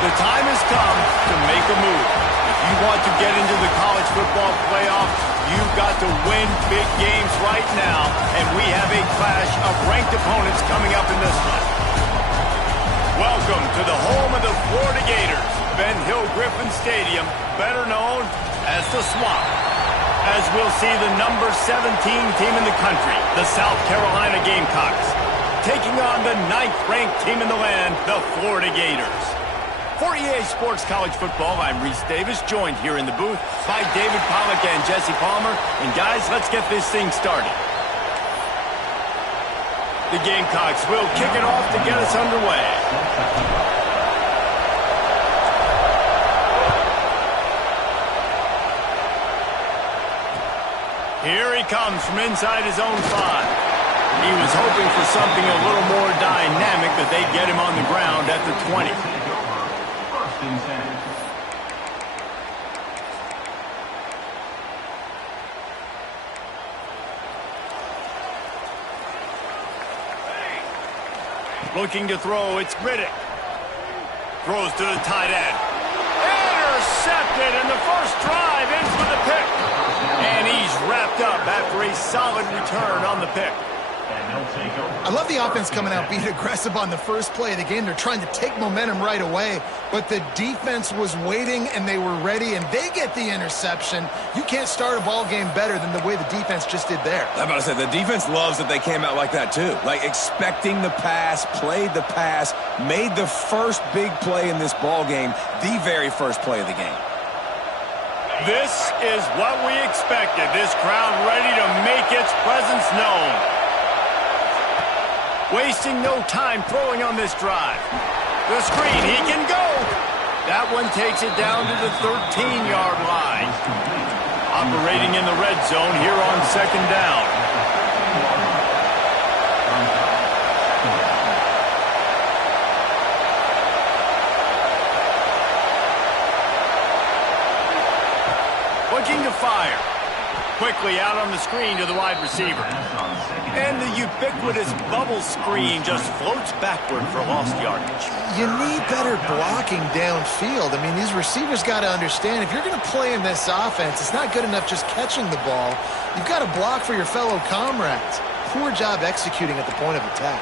The time has come to make a move. If you want to get into the college football playoff, you've got to win big games right now, and we have a clash of ranked opponents coming up in this one. Welcome to the home of the Florida Gators, Ben Hill Griffin Stadium, better known as the Swamp. As we'll see the number 17 team in the country, the South Carolina Gamecocks, taking on the 9th-ranked team in the land, the Florida Gators. For EA Sports College Football, I'm Reese Davis, joined here in the booth by David Pollack and Jesse Palmer. And guys, let's get this thing started. The Gamecocks will kick it off to get us underway. Here he comes from inside his own 5. He was hoping for something a little more dynamic, but they get him on the ground at the 20. Looking to throw, it's Riddick. Throws to the tight end. Intercepted, and the first drive ends with a pick. And he's wrapped up after a solid return on the pick. I love the offense coming out being aggressive on the first play of the game. They're trying to take momentum right away, but the defense was waiting and they were ready, and they get the interception. You can't start a ball game better than the way the defense just did there. I'm about to say, the defense loves that they came out like that too. Like expecting the pass, played the pass, made the first big play in this ball game, the very first play of the game. This is what we expected. This crowd ready to make its presence known. Wasting no time throwing on this drive. The screen, he can go. That one takes it down to the 13-yard line. Operating in the red zone here on second down. Looking to fire. Quickly out on the screen to the wide receiver. And the ubiquitous bubble screen just floats backward for lost yardage. You need better blocking downfield. I mean, these receivers got to understand, if you're going to play in this offense, it's not good enough just catching the ball. You've got to block for your fellow comrades. Poor job executing at the point of attack.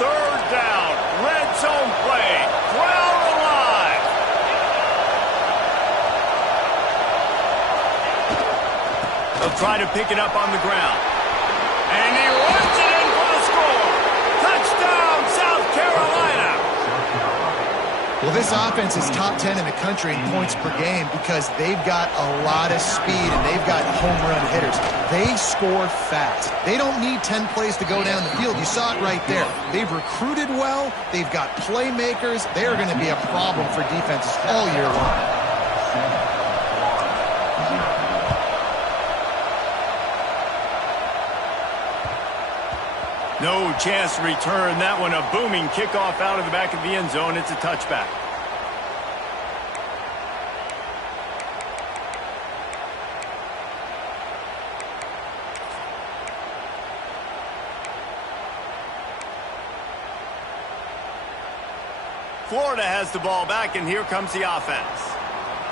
Third down, red zone play, crowd alive. They'll try to pick it up on the ground. And he runs it in for the score. Touchdown, South Carolina. Well, this offense is top 10 in the country in points per game because they've got a lot of speed and they've got home run hitters. They score fast. They don't need 10 plays to go down the field. You saw it right there. They've recruited well. They've got playmakers. They are going to be a problem for defenses all year long. No chance to return that one. A booming kickoff out of the back of the end zone. It's a touchback. Florida has the ball back, and here comes the offense.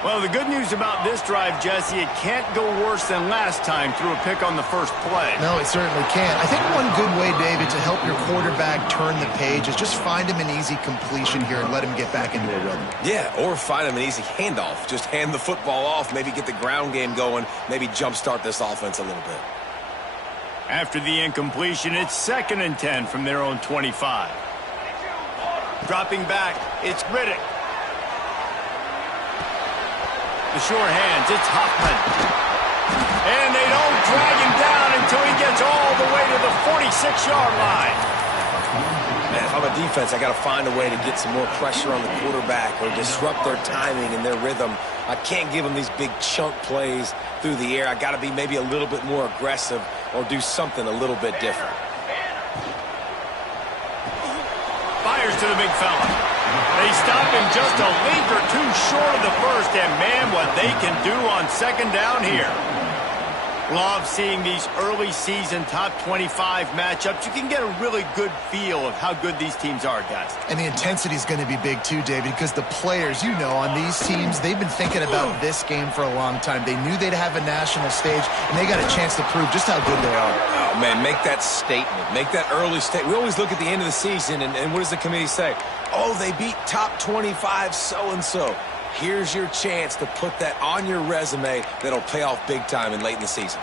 Well, the good news about this drive, Jesse, it can't go worse than last time through a pick on the first play. No, it certainly can't. I think one good way, David, to help your quarterback turn the page is just find him an easy completion here and let him get back into a rhythm. Yeah, or find him an easy handoff. Just hand the football off, maybe get the ground game going, maybe jumpstart this offense a little bit. After the incompletion, it's 2nd and 10 from their own 25. Dropping back, it's Riddick. The sure hands, it's Hoffman. And they don't drag him down until he gets all the way to the 46-yard line. Man, if I'm a defense, I got to find a way to get some more pressure on the quarterback or disrupt their timing and their rhythm. I can't give them these big chunk plays through the air. I got to be maybe a little bit more aggressive or do something a little bit different. Fires to the big fella. They stop him just a length or two short of the first, and man, what they can do on second down here. Love seeing these early season top 25 matchups. You can get a really good feel of how good these teams are, guys. And the intensity is going to be big too, David, because the players, you know, on these teams, they've been thinking about this game for a long time. They knew they'd have a national stage, and they got a chance to prove just how good they are. Oh, man, make that statement. Make that early statement. We always look at the end of the season, and what does the committee say? Oh, they beat top 25 so-and-so. Here's your chance to put that on your resume that'll pay off big time and late in the season.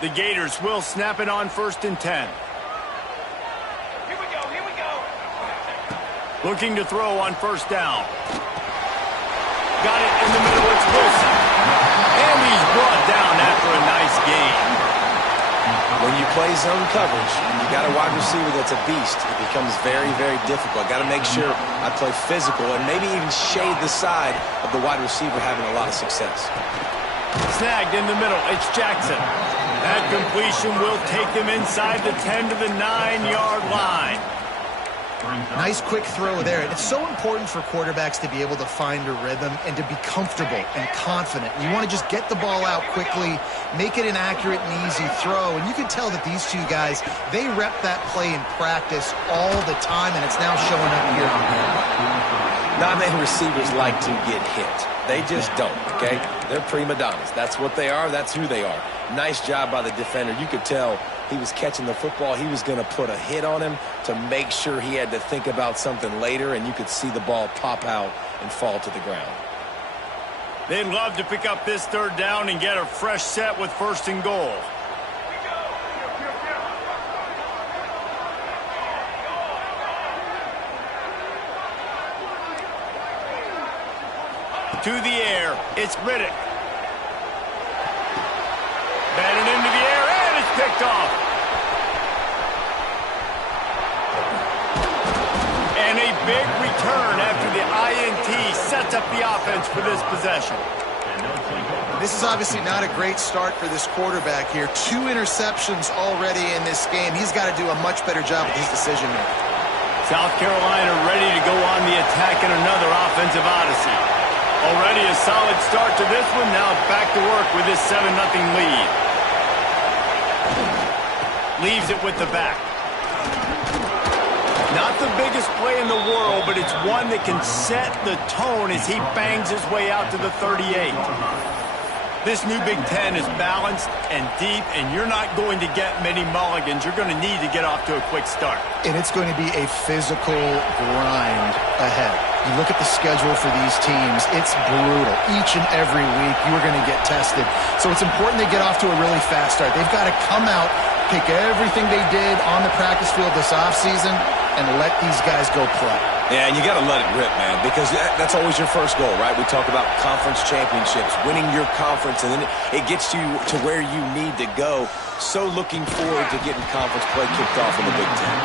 The Gators will snap it on 1st and 10. Here we go. Looking to throw on 1st down. Got it in the middle, it's Wilson. And he's brought down after a nice gain. When you play zone coverage, you got a wide receiver that's a beast. It becomes very, very difficult. Got to make sure I play physical and maybe even shade the side of the wide receiver having a lot of success. Snagged in the middle, it's Jackson. That completion will take them inside the 10 to the 9-yard line. Nice quick throw there. And it's so important for quarterbacks to be able to find a rhythm and to be comfortable and confident. You want to just get the ball out quickly, make it an accurate and easy throw. And you can tell that these two guys, they rep that play in practice all the time, and it's now showing up here on them. Not many receivers like to get hit. They just don't, okay? They're prima donnas. That's what they are. That's who they are. Nice job by the defender. You could tell he was catching the football. He was going to put a hit on him to make sure he had to think about something later, and you could see the ball pop out and fall to the ground. They'd love to pick up this third down and get a fresh set with 1st and goal. To the air, it's Riddick. Batted into the air, and it's picked off. And a big return after the INT sets up the offense for this possession. This is obviously not a great start for this quarterback here. 2 interceptions already in this game. He's got to do a much better job with his decision making. South Carolina ready to go on the attack in another offensive odyssey. Already a solid start to this one. Now back to work with this 7-0 lead. Leaves it with the back. Not the biggest play in the world, but it's one that can set the tone as he bangs his way out to the 38. This new Big Ten is balanced and deep, and you're not going to get many mulligans. You're going to need to get off to a quick start. And it's going to be a physical grind ahead. You look at the schedule for these teams, it's brutal. Each and every week, you are going to get tested. So it's important they get off to a really fast start. They've got to come out, pick everything they did on the practice field this offseason, and let these guys go play. Yeah, and you got to let it rip, man, because that's always your first goal, right? We talk about conference championships, winning your conference, and then it gets you to where you need to go. So looking forward to getting conference play kicked off in the Big Ten.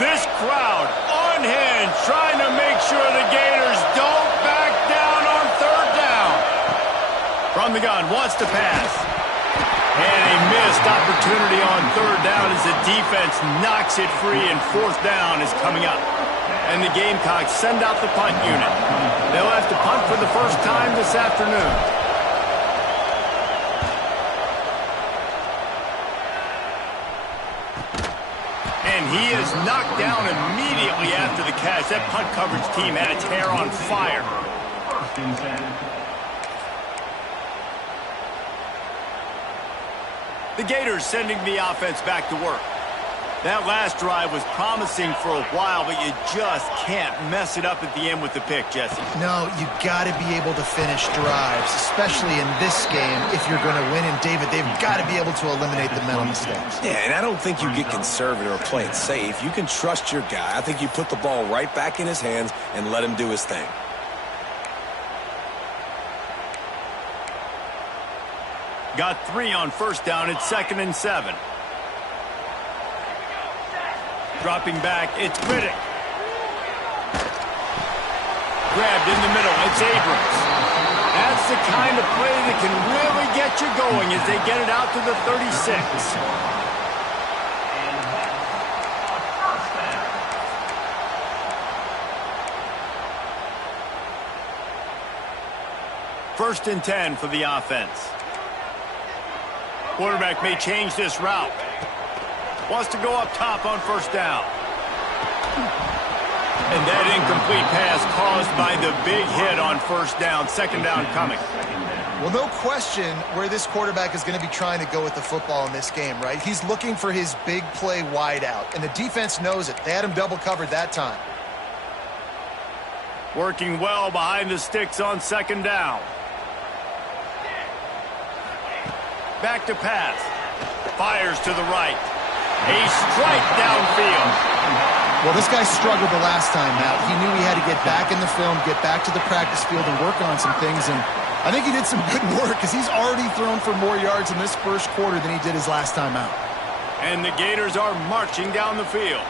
This crowd unhinged, trying to make sure the Gators don't back down on 3rd down. From the gun, wants to pass. And a missed opportunity on 3rd down as the defense knocks it free, and 4th down is coming up. And the Gamecocks send out the punt unit. They'll have to punt for the first time this afternoon. He is knocked down immediately after the catch. That punt coverage team had its hair on fire. The Gators sending the offense back to work. That last drive was promising for a while, but you just can't mess it up at the end with the pick, Jesse. No, you got to be able to finish drives, especially in this game if you're going to win. And, David, they've got to be able to eliminate the mental mistakes. Yeah, and I don't think you get conservative or play it safe. You can trust your guy. I think you put the ball right back in his hands and let him do his thing. Got 3 on 1st down. It's 2nd and 7. Dropping back, it's Riddick. Grabbed in the middle, it's Abrams. That's the kind of play that can really get you going as they get it out to the 36. First and 10 for the offense. Quarterback may change this route. Wants to go up top on 1st down. And that incomplete pass caused by the big hit on 1st down. 2nd down coming. Well, no question where this quarterback is going to be trying to go with the football in this game, right? He's looking for his big play wide out, and the defense knows it. They had him double covered that time. Working well behind the sticks on 2nd down. Back to pass. Fires to the right. A strike downfield. Well, this guy struggled the last time out. He knew he had to get back in the film, get back to the practice field, and work on some things. And I think he did some good work because he's already thrown for more yards in this first quarter than he did his last time out. And the Gators are marching down the field.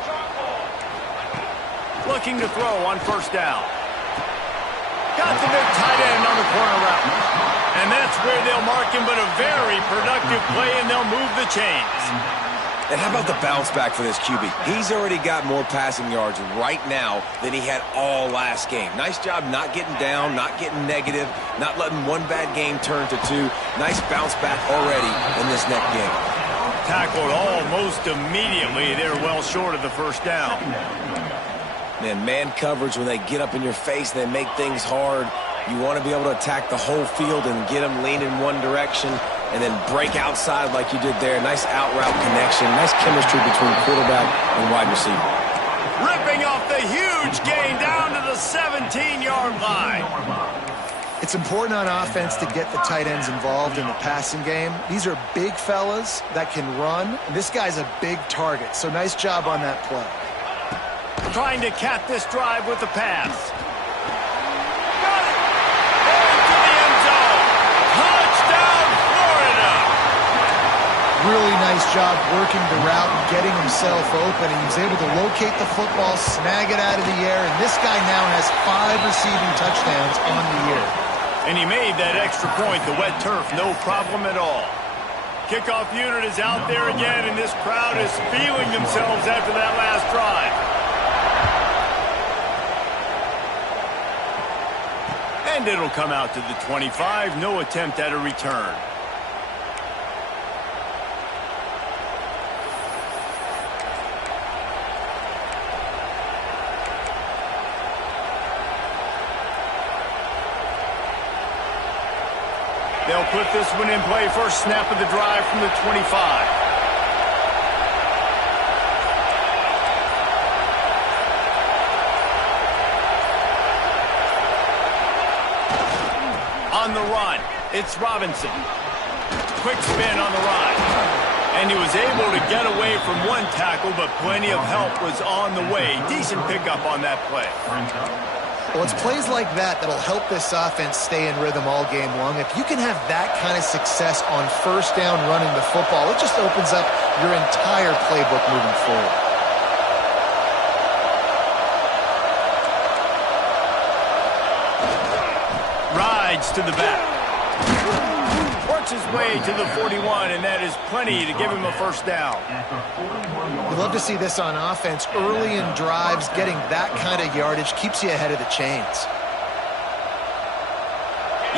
Looking to throw on first down. Got the big tight end on the corner route. And that's where they'll mark him, but a very productive play, and they'll move the chains. And how about the bounce back for this QB? He's already got more passing yards right now than he had all last game. Nice job not getting down, not getting negative, not letting one bad game turn to two. Nice bounce back already in this next game. Tackled almost immediately. They're well short of the first down. Man coverage, when they get up in your face, they make things hard. You want to be able to attack the whole field and get them leaning one direction and then break outside like you did there. Nice out route connection. Nice chemistry between quarterback and wide receiver. Ripping off the huge gain down to the 17-yard line. It's important on offense to get the tight ends involved in the passing game. These are big fellas that can run. And this guy's a big target, so nice job on that play. Trying to cap this drive with the pass. Got it! Into the end zone. Touchdown, Florida! Really nice job working the route and getting himself open. And he was able to locate the football, snag it out of the air, and this guy now has 5 receiving touchdowns on the year. And he made that extra point, the wet turf, no problem at all. Kickoff unit is out there again, and this crowd is feeling themselves after that last drive. And it'll come out to the 25. No attempt at a return. They'll put this one in play. First snap of the drive from the 25. On the run, it's Robinson. Quick spin on the run. And he was able to get away from one tackle, but plenty of help was on the way. Decent pickup on that play. Well, it's plays like that that'll help this offense stay in rhythm all game long. If you can have that kind of success on first down running the football, it just opens up your entire playbook moving forward. Rides to the back. Works his way to the 41, and that is plenty to give him a first down. We'd love to see this on offense. Early in drives, getting that kind of yardage keeps you ahead of the chains.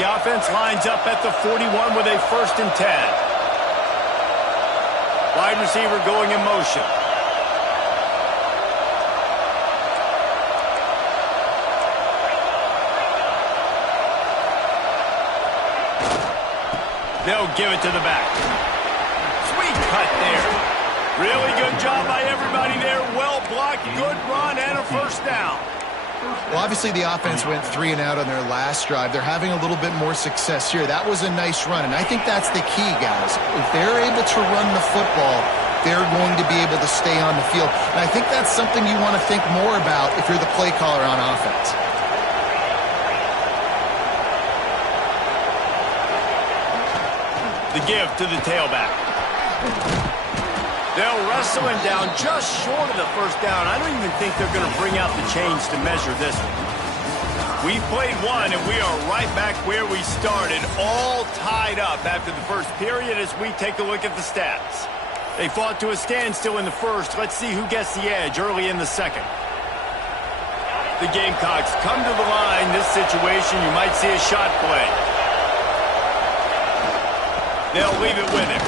The offense lines up at the 41 with a 1st and 10. Wide receiver going in motion. They'll give it to the back. Sweet cut there. Really good job by everybody there. Well blocked, good run, and a first down. Well, obviously the offense went 3 and out on their last drive. They're having a little bit more success here. That was a nice run, and I think that's the key, guys. If they're able to run the football, they're going to be able to stay on the field. And I think that's something you want to think more about if you're the play caller on offense. The give to the tailback. They'll wrestle him down just short of the first down. I don't even think they're going to bring out the chains to measure this one. We've played one, and we are right back where we started, all tied up after the first period as we take a look at the stats. They fought to a standstill in the first. Let's see who gets the edge early in the second. The Gamecocks come to the line. This situation, you might see a shot play. They'll leave it with him.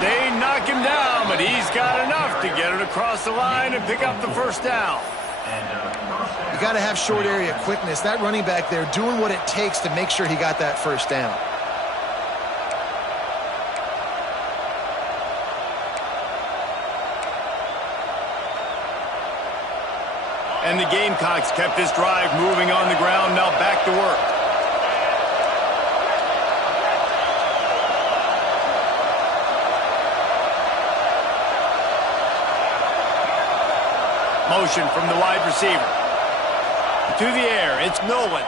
They knock him down, but he's got enough to get it across the line and pick up the first down. You got to have short area quickness. That running back there doing what it takes to make sure he got that first down. And the Gamecocks kept this drive moving on the ground. Now back to work. Motion from the wide receiver. To the air, it's Nolan.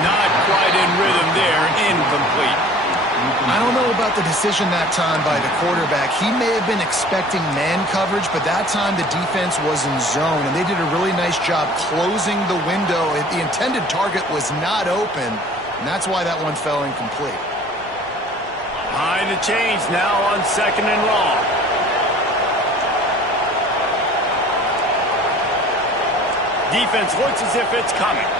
Not quite in rhythm there, incomplete. I don't know about the decision that time by the quarterback. He may have been expecting man coverage, but that time the defense was in zone, and they did a really nice job closing the window. The intended target was not open, and that's why that one fell incomplete. Behind the chains now on 2nd and long. Defense looks as if it's coming.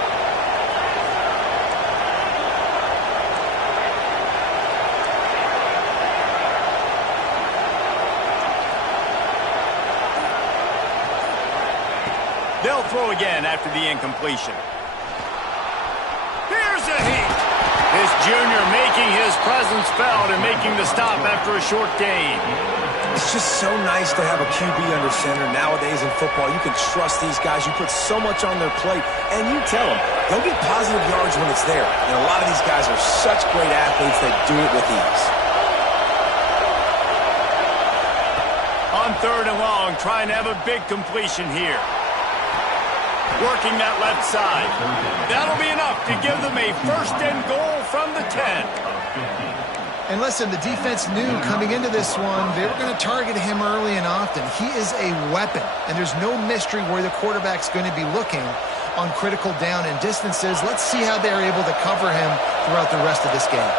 They'll throw again after the incompletion. Here's a heat. This junior making his presence felt and making the stop after a short gain. It's just so nice to have a QB under center. Nowadays in football, you can trust these guys. You put so much on their plate, and you tell them they'll get positive yards when it's there. And a lot of these guys are such great athletes that do it with ease. On 3rd and long, trying to have a big completion here. Working that left side. That'll be enough to give them a 1st and goal from the 10. And listen, the defense knew coming into this one, they were going to target him early and often. He is a weapon, and there's no mystery where the quarterback's going to be looking on critical down and distances. Let's see how they're able to cover him throughout the rest of this game.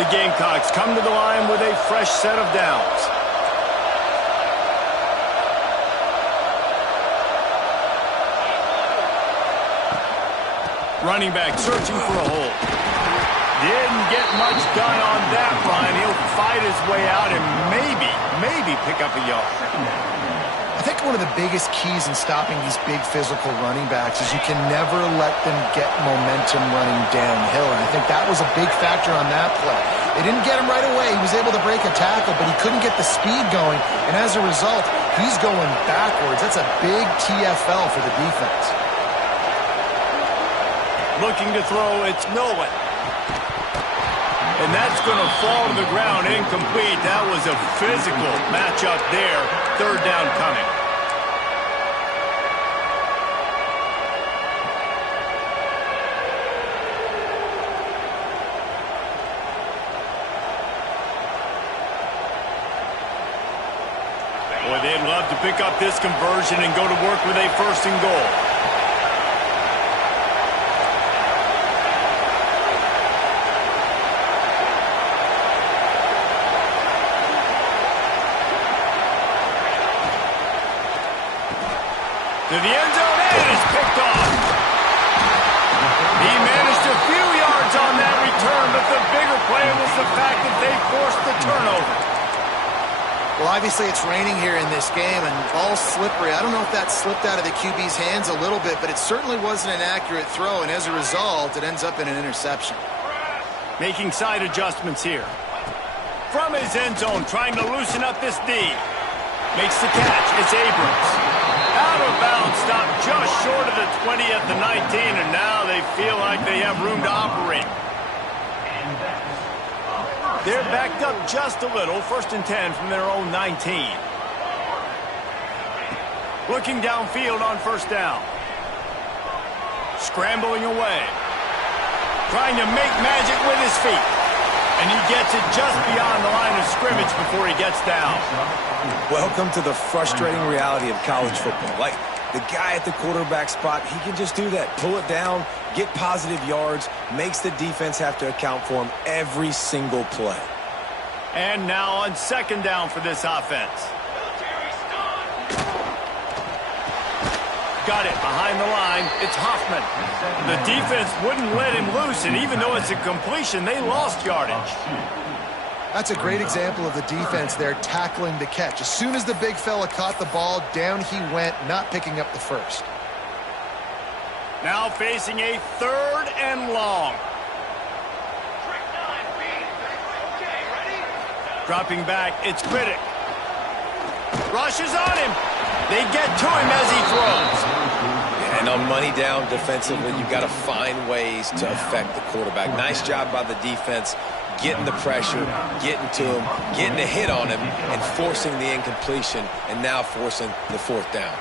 The Gamecocks come to the line with a fresh set of downs. Running back searching for a hole. Didn't get much done on that run. He'll fight his way out and maybe pick up a yard. I think one of the biggest keys in stopping these big physical running backs is you can never let them get momentum running downhill. And I think that was a big factor on that play. They didn't get him right away. He was able to break a tackle, but he couldn't get the speed going. And as a result, he's going backwards. That's a big TFL for the defense. Looking to throw, it's Nolan. And that's going to fall to the ground incomplete. That was a physical matchup there. 3rd down coming. Boy, they'd love to pick up this conversion and go to work with a 1st and goal. To the end zone, and it's picked off. He managed a few yards on that return, but the bigger play was the fact that they forced the turnover. Well, obviously it's raining here in this game, and ball's slippery. I don't know if that slipped out of the QB's hands a little bit, but it certainly wasn't an accurate throw, and as a result, it ends up in an interception. Making side adjustments here. From his end zone, trying to loosen up this D. Makes the catch. It's Abrams. Out of bounds, stopped just short of the 20 at the 19, and now they feel like they have room to operate. They're backed up just a little. 1st and 10 from their own 19. Looking downfield on 1st down. Scrambling away. Trying to make magic with his feet. And he gets it just beyond the line of scrimmage before he gets down. Welcome to the frustrating reality of college football. Like, the guy at the quarterback spot, he can just do that. Pull it down, get positive yards, makes the defense have to account for him every single play. And now on 2nd down for this offense. Got it behind the line. It's Hoffman. The defense wouldn't let him loose, and even though it's a completion, they lost yardage. That's a great example of the defense there tackling the catch. As soon as the big fella caught the ball, down he went, not picking up the 1st. Now facing a 3rd and long. Dropping back, it's Critic. Rushes on him. They get to him as he throws. And on money down defensively, you've got to find ways to affect the quarterback. Nice job by the defense, getting the pressure, getting to him, getting a hit on him, and forcing the incompletion, and now forcing the 4th down.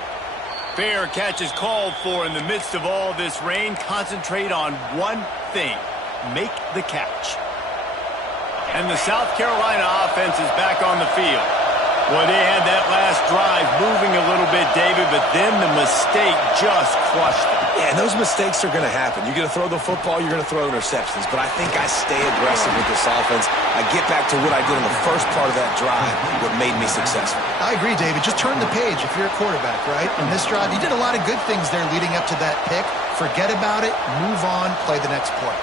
Fair catch is called for in the midst of all this rain. Concentrate on one thing. Make the catch. And the South Carolina offense is back on the field. Well, they had that last drive moving a little bit, David, but then the mistake just crushed them. Yeah, and those mistakes are going to happen. You're going to throw the football, you're going to throw interceptions. But I think I stay aggressive with this offense. I get back to what I did in the first part of that drive, what made me successful. I agree, David. Just turn the page if you're a quarterback, right? On this drive, you did a lot of good things there leading up to that pick. Forget about it, move on, play the next play.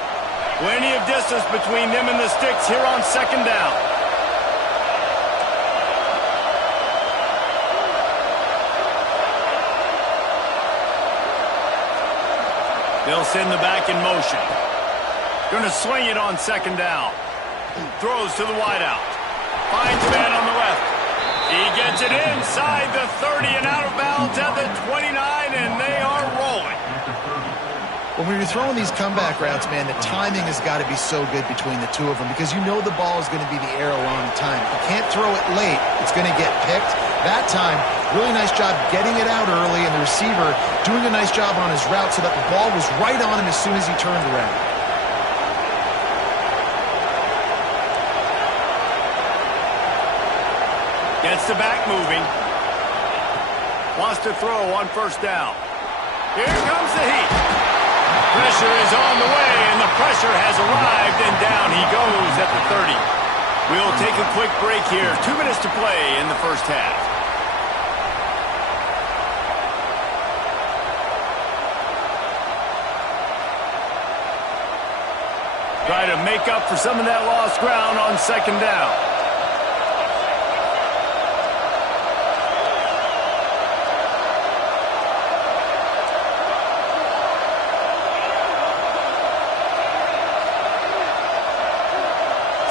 Plenty of distance between them and the sticks here on second down. They'll send the back in motion. Going to swing it on second down. Throws to the wideout. Finds a man on the left. He gets it inside the 30 and out of bounds at the 29, and they are rolling. When we were throwing these comeback routes, man, the timing has got to be so good between the two of them because you know the ball is going to be the air a long time. If you can't throw it late, it's going to get picked. That time, really nice job getting it out early, and the receiver doing a nice job on his route so that the ball was right on him as soon as he turned around. Gets the back moving. Wants to throw on first down. Here comes the heat. Pressure is on the way, and the pressure has arrived, and down he goes at the 30. We'll take a quick break here. 2 minutes to play in the first half. Try to make up for some of that lost ground on second down.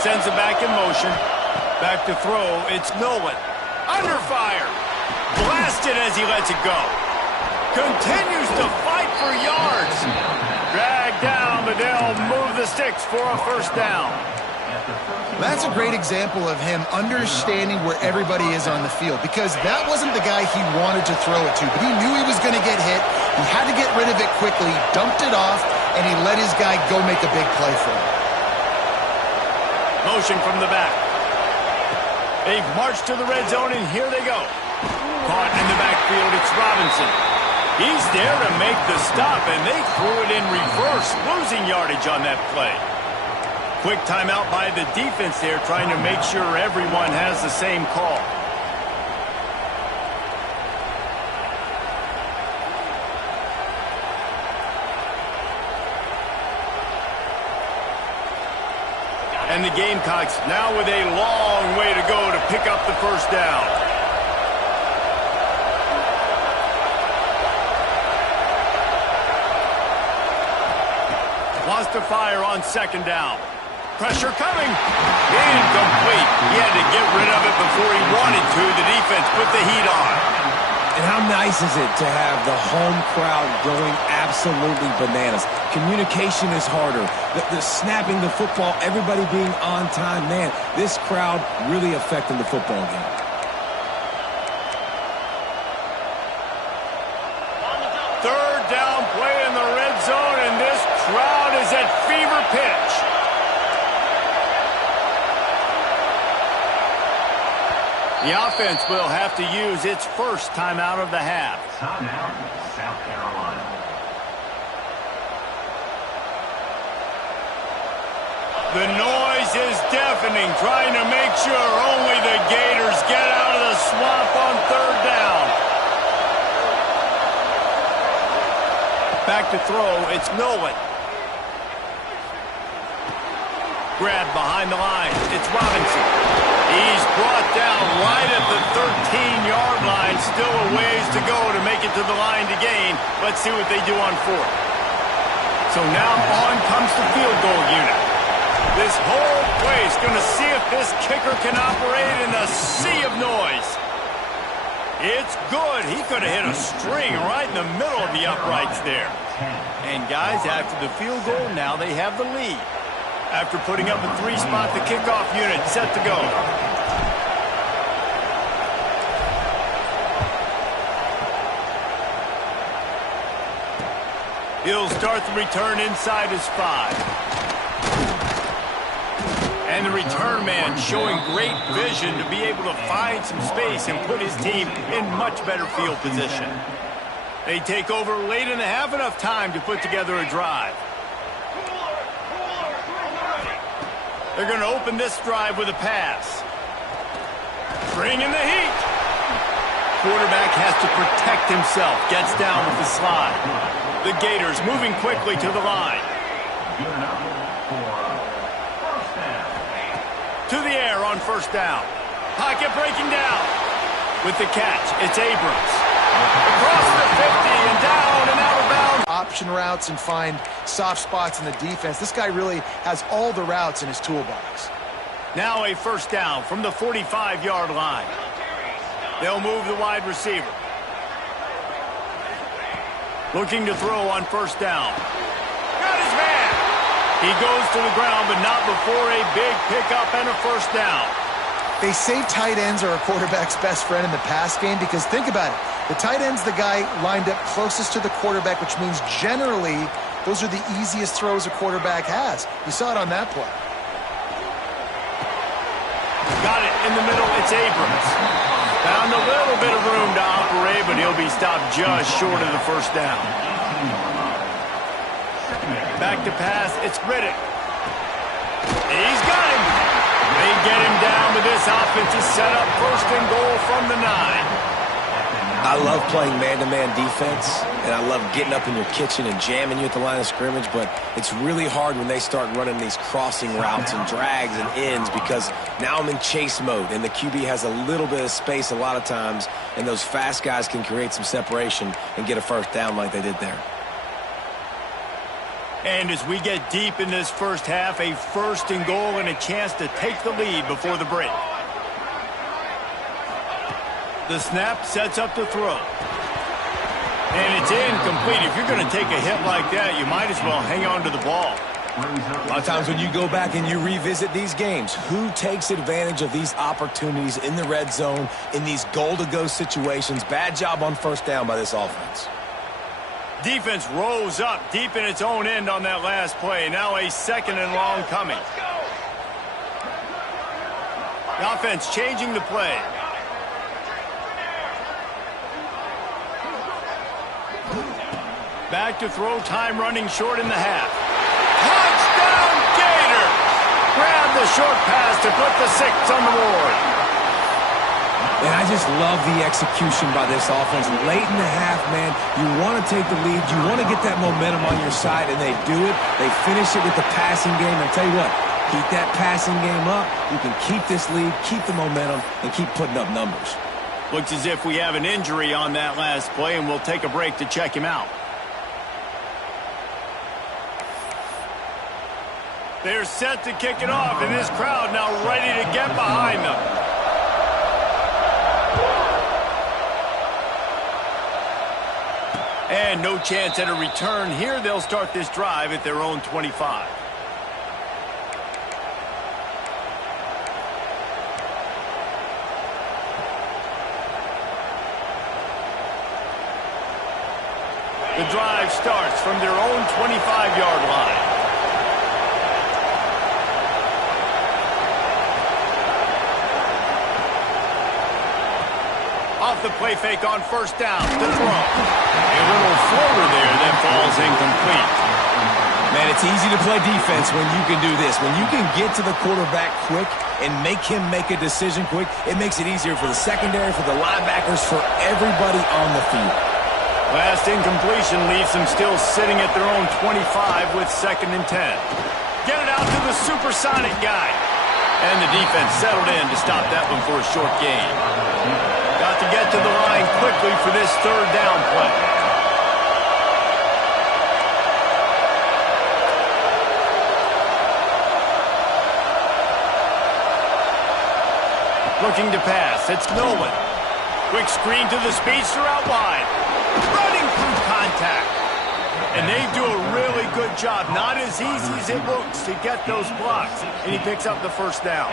Sends it back in motion. Back to throw. It's Nolan. Under fire. Blasted as he lets it go. Continues to fight for yards. Dragged down, but they'll move the sticks for a first down. That's a great example of him understanding where everybody is on the field because that wasn't the guy he wanted to throw it to, but he knew he was going to get hit. He had to get rid of it quickly, dumped it off, and he let his guy go make a big play for him. Motion from the back. They've marched to the red zone, and here they go. Caught in the backfield, it's Robinson. He's there to make the stop, and they threw it in reverse, losing yardage on that play. Quick timeout by the defense there, trying to make sure everyone has the same call. And the Gamecocks now with a long way to go to pick up the first down. Wants to fire on second down. Pressure coming. Incomplete. He had to get rid of it before he wanted to. The defense put the heat on. And how nice is it to have the home crowd going absolutely bananas? Communication is harder. The snapping the football, everybody being on time. Man, this crowd really affecting the football game. Third down play in the red zone, and this crowd is at fever pitch. The offense will have to use its first timeout of the half. Timeout, South Carolina. The noise is deafening, trying to make sure only the Gators get out of the swamp on third down. Back to throw, it's Nolan. Grab behind the line, it's Robinson. He's brought down right at the 13-yard line. Still a ways to go to make it to the line to gain. Let's see what they do on fourth. So now on comes the field goal unit. This whole place going to see if this kicker can operate in the sea of noise. It's good. He could have hit a string right in the middle of the uprights there. And guys, after the field goal, now they have the lead. After putting up a 3-spot, the kickoff unit set to go. He'll start the return inside his 5. And the return man showing great vision to be able to find some space and put his team in much better field position. They take over late in the half, enough time to put together a drive. They're going to open this drive with a pass. Bringing the heat. Quarterback has to protect himself. Gets down with the slide. The Gators moving quickly to the line. To the air on first down. Pocket breaking down. With the catch, it's Abrams. Across the 50 and down and out of bounds. Option routes and find soft spots in the defense. This guy really has all the routes in his toolbox. Now a first down from the 45-yard line. They'll move the wide receiver. Looking to throw on first down. Got his man. He goes to the ground, but not before a big pickup and a first down. They say tight ends are a quarterback's best friend in the pass game because think about it. The tight end's the guy lined up closest to the quarterback, which means generally those are the easiest throws a quarterback has. You saw it on that play. Got it in the middle. It's Abrams. Found a little bit of room to operate, but he'll be stopped just short of the first down. Back to pass. It's Riddick. He's got him. They get him down, but this offense is set up first and goal from the 9. I love playing man-to-man defense, and I love getting up in your kitchen and jamming you at the line of scrimmage, but it's really hard when they start running these crossing routes and drags and ends because now I'm in chase mode, and the QB has a little bit of space a lot of times, and those fast guys can create some separation and get a first down like they did there. And as we get deep in this first half, a first and goal and a chance to take the lead before the break. The snap sets up the throw. And it's incomplete. If you're going to take a hit like that, you might as well hang on to the ball. A lot of times when you go back and you revisit these games, who takes advantage of these opportunities in the red zone, in these goal-to-go situations? Bad job on first down by this offense. Defense rose up deep in its own end on that last play. Now a second and long coming. The offense changing the play. Back to throw, time running short in the half. Touchdown, Gator! Grab the short pass to put the 6 on the board. And I just love the execution by this offense. Late in the half, man, you want to take the lead. You want to get that momentum on your side, and they do it. They finish it with the passing game. And I'll tell you what, keep that passing game up. You can keep this lead, keep the momentum, and keep putting up numbers. Looks as if we have an injury on that last play, and we'll take a break to check him out. They're set to kick it off, and this crowd now ready to get behind them. And no chance at a return here. They'll start this drive at their own 25. The drive starts from their own 25-yard line. Off the play fake on first down. The throw. A little floater there that falls incomplete. Man, it's easy to play defense when you can do this. When you can get to the quarterback quick and make him make a decision quick, it makes it easier for the secondary, for the linebackers, for everybody on the field. Last incompletion leaves them still sitting at their own 25 with 2nd and 10. Get it out to the supersonic guy. And the defense settled in to stop that one for a short gain. Got to get to the line quickly for this 3rd down play. Looking to pass. It's Nolan. Quick screen to the speedster out wide. Running through contact. And they do a really good job. Not as easy as it looks to get those blocks. And he picks up the first down.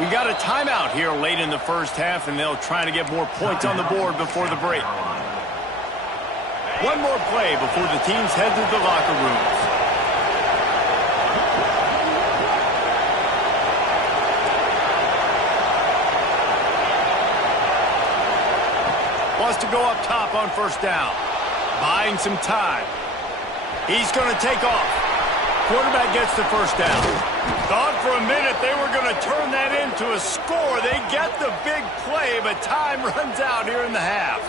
We got a timeout here late in the first half, and they'll try to get more points on the board before the break. One more play before the teams head to the locker rooms. wants to go up top on first down. Buying some time. He's going to take off. Quarterback gets the first down. Thought for a minute they were going to turn that into a score. They get the big play, but time runs out here in the half.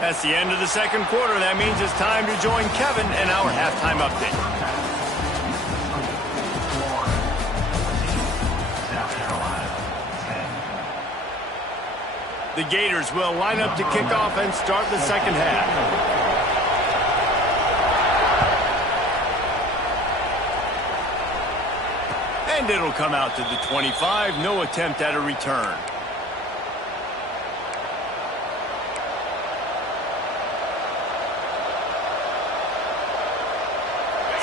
That's the end of the second quarter. That means it's time to join Kevin in our halftime update. The Gators will line up to kick off and start the second half. And it'll come out to the 25. No attempt at a return.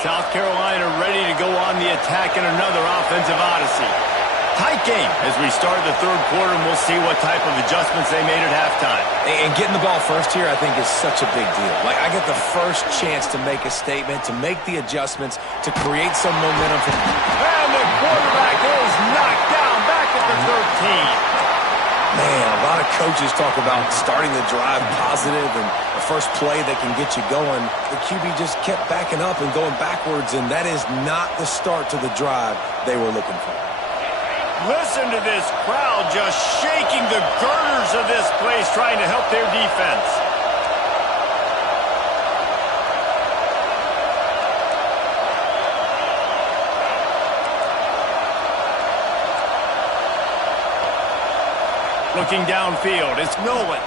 South Carolina ready to go on the attack in another offensive odyssey. Tight game as we start the third quarter, and we'll see what type of adjustments they made at halftime. And getting the ball first here, I think, is such a big deal. Like, I get the first chance to make a statement, to make the adjustments, to create some momentum. And the quarterback is knocked down back at the 13. Man, a lot of coaches talk about starting the drive positive and the first play that can get you going. The QB just kept backing up and going backwards, and that is not the start to the drive they were looking for. Listen to this crowd just shaking the girders of this place, trying to help their defense. Looking downfield, it's Nolan.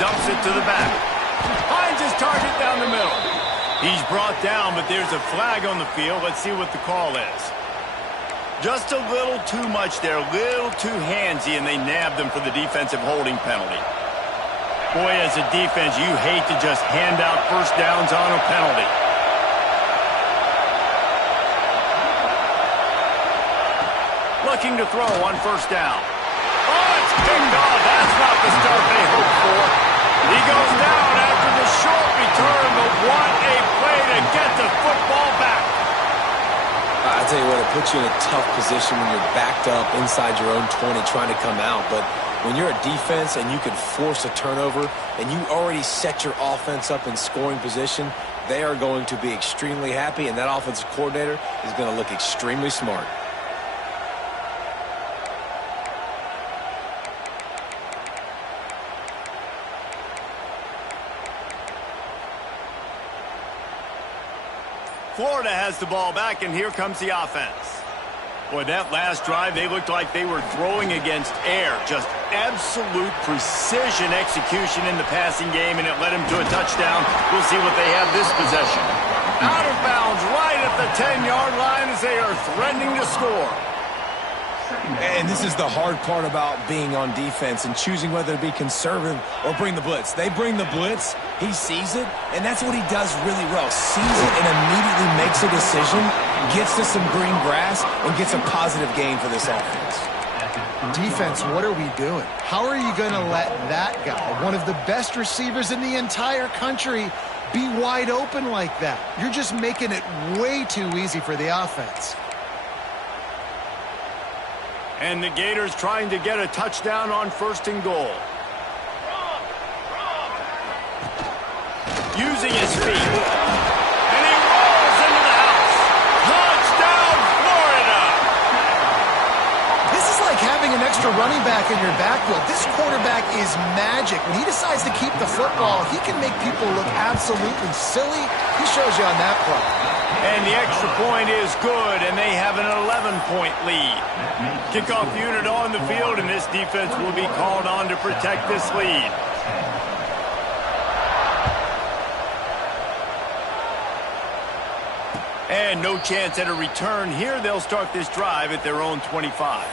Dumps it to the back. Finds his target down the middle. He's brought down, but there's a flag on the field. Let's see what the call is. Just a little too much there, a little too handsy, and they nabbed them for the defensive holding penalty. Boy, as a defense, you hate to just hand out first downs on a penalty. Looking to throw on first down. Oh, it's picked off. That's not the start they hoped for. He goes down after the short return, but what a play to get the football back. I tell you what, it puts you in a tough position when you're backed up inside your own 20 trying to come out. But when you're a defense and you can force a turnover and you already set your offense up in scoring position, they are going to be extremely happy, and that offensive coordinator is going to look extremely smart. Florida has the ball back, and here comes the offense. Boy, that last drive, they looked like they were throwing against air. Just absolute precision execution in the passing game, and it led them to a touchdown. We'll see what they have this possession. Out of bounds right at the 10-yard line as they are threatening to score. And this is the hard part about being on defense and choosing whether to be conservative or bring the blitz. They bring the blitz, he sees it, and that's what he does really well. Sees it and immediately makes a decision, gets to some green grass, and gets a positive gain for this offense. Defense, what are we doing? How are you going to let that guy, one of the best receivers in the entire country, be wide open like that? You're just making it way too easy for the offense. And the Gators trying to get a touchdown on first and goal. Using his feet. And he rolls into the house. Touchdown, Florida! This is like having an extra running back in your backfield. This quarterback is magic. When he decides to keep the football, he can make people look absolutely silly. He shows you on that play. And the extra point is good, and they have an 11-point lead. Kickoff unit on the field, and this defense will be called on to protect this lead. And no chance at a return here. They'll start this drive at their own 25.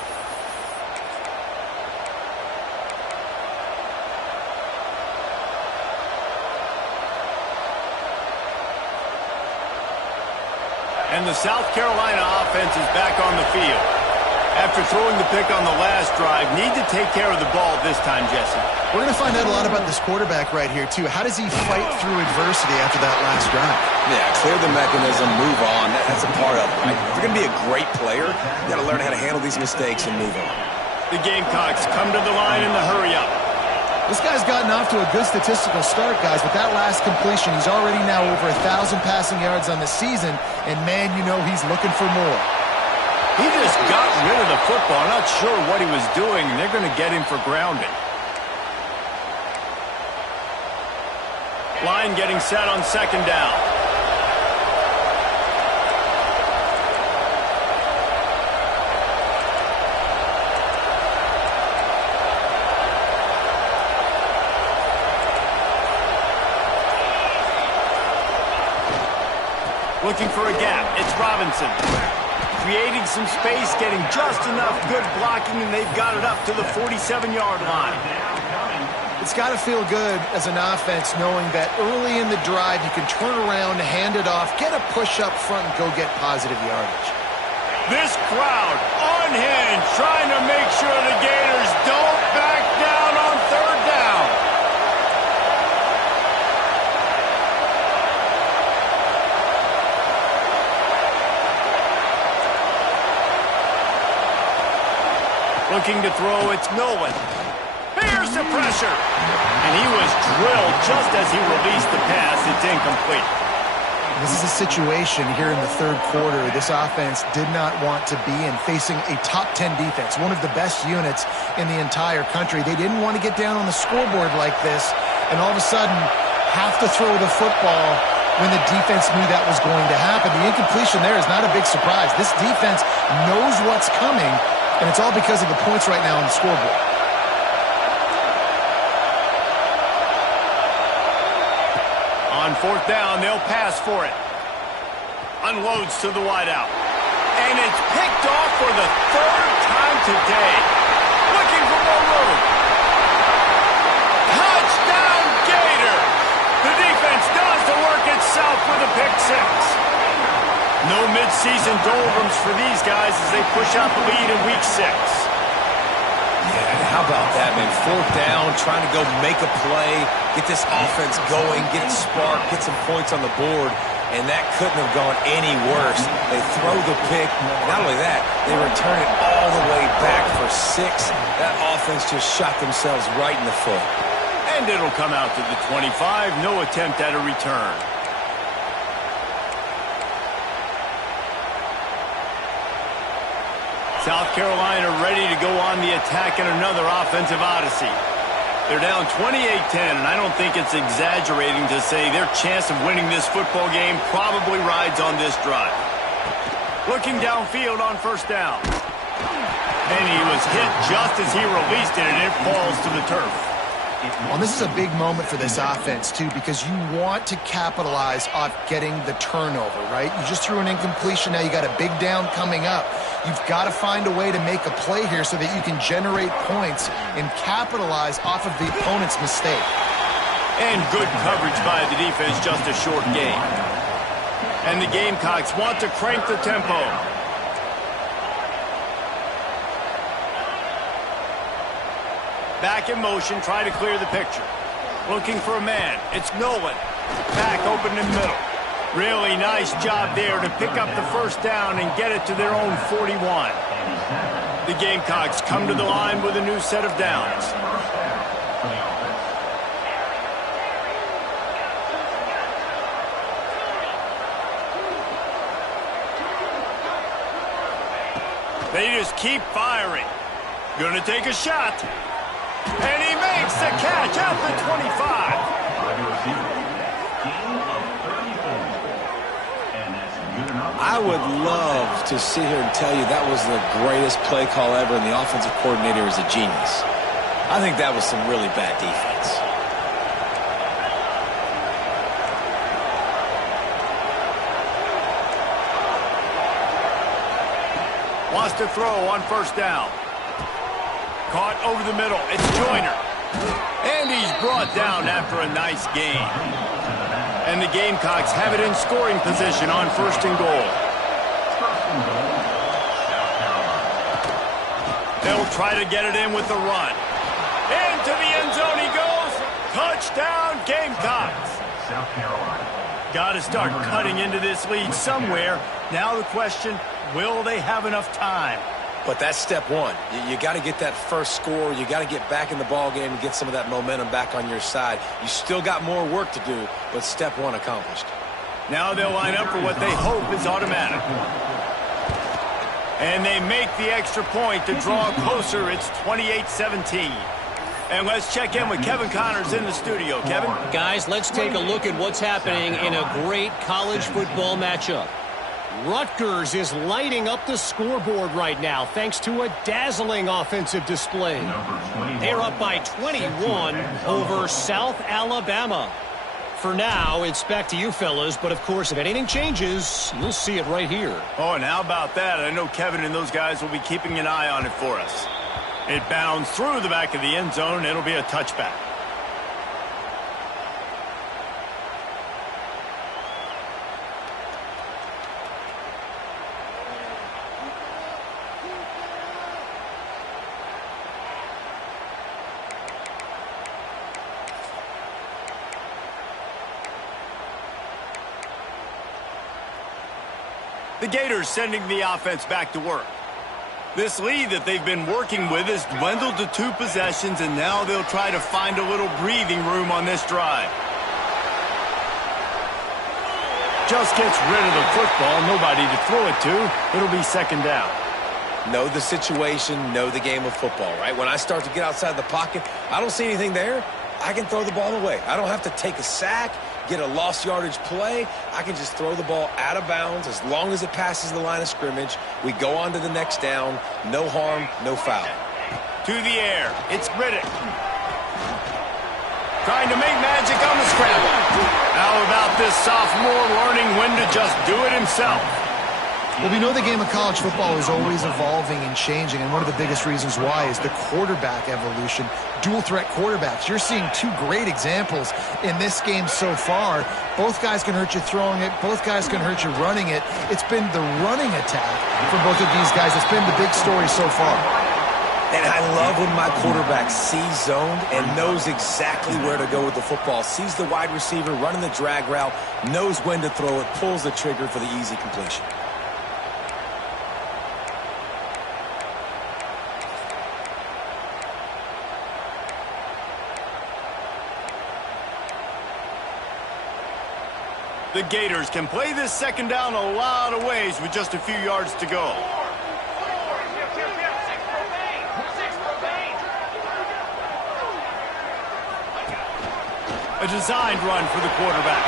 And the South Carolina offense is back on the field. After throwing the pick on the last drive, need to take care of the ball this time, Jesse. We're going to find out a lot about this quarterback right here, too. How does he fight through adversity after that last drive? Yeah, clear the mechanism, move on. That's a part of it, right? If you're going to be a great player, you got to learn how to handle these mistakes and move on. The Gamecocks come to the line in the hurry-up. This guy's gotten off to a good statistical start, guys. With that last completion, he's already now over 1,000 passing yards on the season, and man, you know he's looking for more. He just got rid of the football. Not sure what he was doing, and they're going to get him for grounding. Line getting set on second down. Looking for a gap. It's Robinson. Creating some space, getting just enough good blocking, and they've got it up to the 47-yard line. It's got to feel good as an offense knowing that early in the drive you can turn around, hand it off, get a push up front, and go get positive yardage. This crowd unhinged, trying to make sure the Gators don't back down on third down. Looking to throw, it's Nolan. Here's the pressure. And he was drilled just as he released the pass. It's incomplete. This is a situation here in the third quarter this offense did not want to be in, facing a top 10 defense, one of the best units in the entire country. They didn't want to get down on the scoreboard like this and all of a sudden have to throw the football when the defense knew that was going to happen. The incompletion there is not a big surprise. This defense knows what's coming, and it's all because of the points right now on the scoreboard. On fourth down, they'll pass for it. Unloads to the wideout. And it's picked off for the third time today. Looking for more room. Touchdown, Gator! The defense does the work itself with a pick six. No midseason doldrums for these guys as they push out the lead in week 6. Yeah, how about that, man? Fourth down, trying to go make a play, get this offense going, get it sparked, get some points on the board, and that couldn't have gone any worse. They throw the pick. Not only that, they return it all the way back for 6. That offense just shot themselves right in the foot. And it'll come out to the 25. No attempt at a return. South Carolina ready to go on the attack in another offensive odyssey. They're down 28-10, and I don't think it's exaggerating to say their chance of winning this football game probably rides on this drive. Looking downfield on first down. And he was hit just as he released it, and it falls to the turf. Well, this is a big moment for this offense, too, because you want to capitalize off getting the turnover, right? You just threw an incompletion. Now you got a big down coming up. You've got to find a way to make a play here so that you can generate points and capitalize off of the opponent's mistake. And good coverage by the defense, just a short gain. And the Gamecocks want to crank the tempo. Back in motion, try to clear the picture. Looking for a man. It's Nolan. Back open in the middle. Really nice job there to pick up the first down and get it to their own 41. The Gamecocks come to the line with a new set of downs. They just keep firing. Gonna take a shot. And he makes the catch at the 25. I would love to sit here and tell you that was the greatest play call ever and the offensive coordinator is a genius. I think that was some really bad defense. Wants to throw on first down. Caught over the middle. It's Joyner. And he's brought down after a nice gain. And the Gamecocks have it in scoring position on first and goal. They'll try to get it in with the run. Into the end zone he goes. Touchdown, Gamecocks. South Carolina. Got to start cutting into this lead somewhere. Now the question, will they have enough time? But that's step one. You got to get that first score. You got to get back in the ball game and get some of that momentum back on your side. You still got more work to do, but step one accomplished. Now they'll line up for what they hope is automatic. And they make the extra point to draw closer. It's 28-17. And let's check in with Kevin Connors in the studio. Kevin? Guys, let's take a look at what's happening in a great college football matchup. Rutgers is lighting up the scoreboard right now thanks to a dazzling offensive display. They're up by 21 over South Alabama. For now, it's back to you fellas, but of course, if anything changes, you'll see it right here. Oh, and how about that? I know Kevin and those guys will be keeping an eye on it for us. It bounds through the back of the end zone. It'll be a touchback. The Gators sending the offense back to work. This lead that they've been working with has dwindled to 2 possessions, and now they'll try to find a little breathing room on this drive. Just gets rid of the football, nobody to throw it to. It'll be second down. Know the situation, know the game of football, right? When I start to get outside the pocket, I don't see anything there, I can throw the ball away. I don't have to take a sack, get a lost yardage play. I can just throw the ball out of bounds as long as it passes the line of scrimmage. We go on to the next down. No harm, no foul. To the air. It's Riddick. Trying to make magic on the scramble. How about this sophomore learning when to just do it himself? Well, we know the game of college football is always evolving and changing, and one of the biggest reasons why is the quarterback evolution. Dual threat quarterbacks. You're seeing 2 great examples in this game so far. Both guys can hurt you throwing it. Both guys can hurt you running it. It's been the running attack for both of these guys. It's been the big story so far. And I love when my quarterback sees zoned and knows exactly where to go with the football. Sees the wide receiver running the drag route, knows when to throw it, pulls the trigger for the easy completion. The Gators can play this second down a lot of ways with just a few yards to go. A designed run for the quarterback.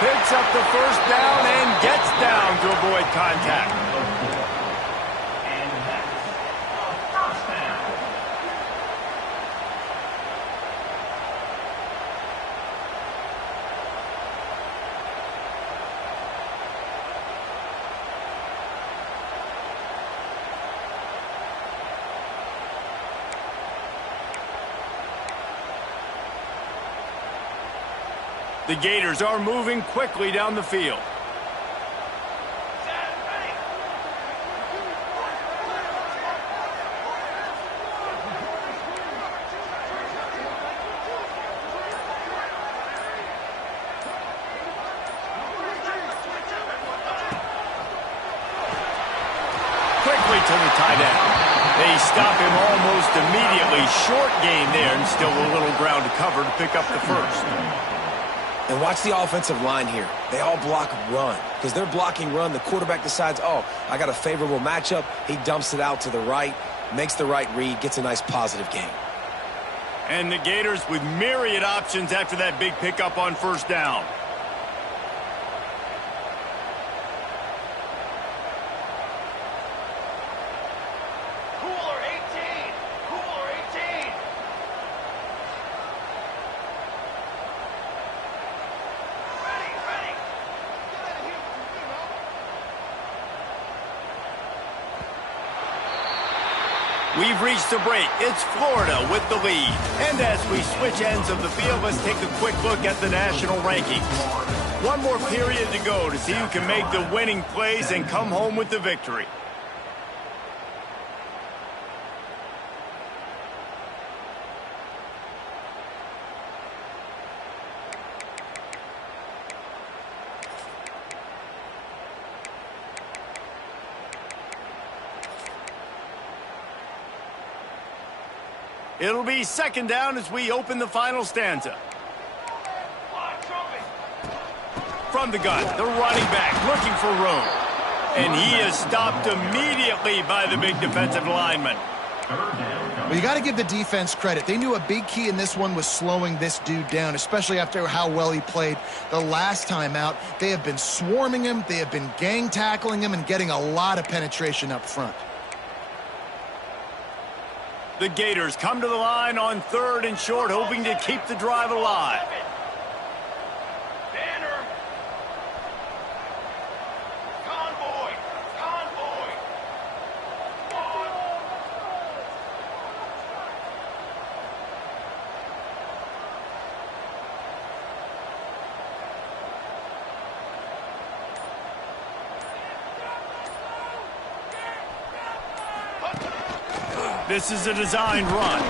Picks up the first down and gets down to avoid contact. The Gators are moving quickly down the field. Quickly to the tight end. They stop him almost immediately. Short gain there, and still a little ground to cover to pick up the first. And watch the offensive line here. They all block run. Because they're blocking run, the quarterback decides, oh, I got a favorable matchup. He dumps it out to the right, makes the right read, gets a nice positive gain. And the Gators with myriad options after that big pickup on first down. We've reached the break. It's Florida with the lead. And as we switch ends of the field, let's take a quick look at the national rankings. One more period to go to see who can make the winning plays and come home with the victory. It'll be second down as we open the final stanza. From the gun, the running back looking for room. And he is stopped immediately by the big defensive lineman. Well, you got to give the defense credit. They knew a big key in this one was slowing this dude down, especially after how well he played the last time out. They have been swarming him. They have been gang tackling him and getting a lot of penetration up front. The Gators come to the line on 3rd and short, hoping to keep the drive alive. This is a designed run.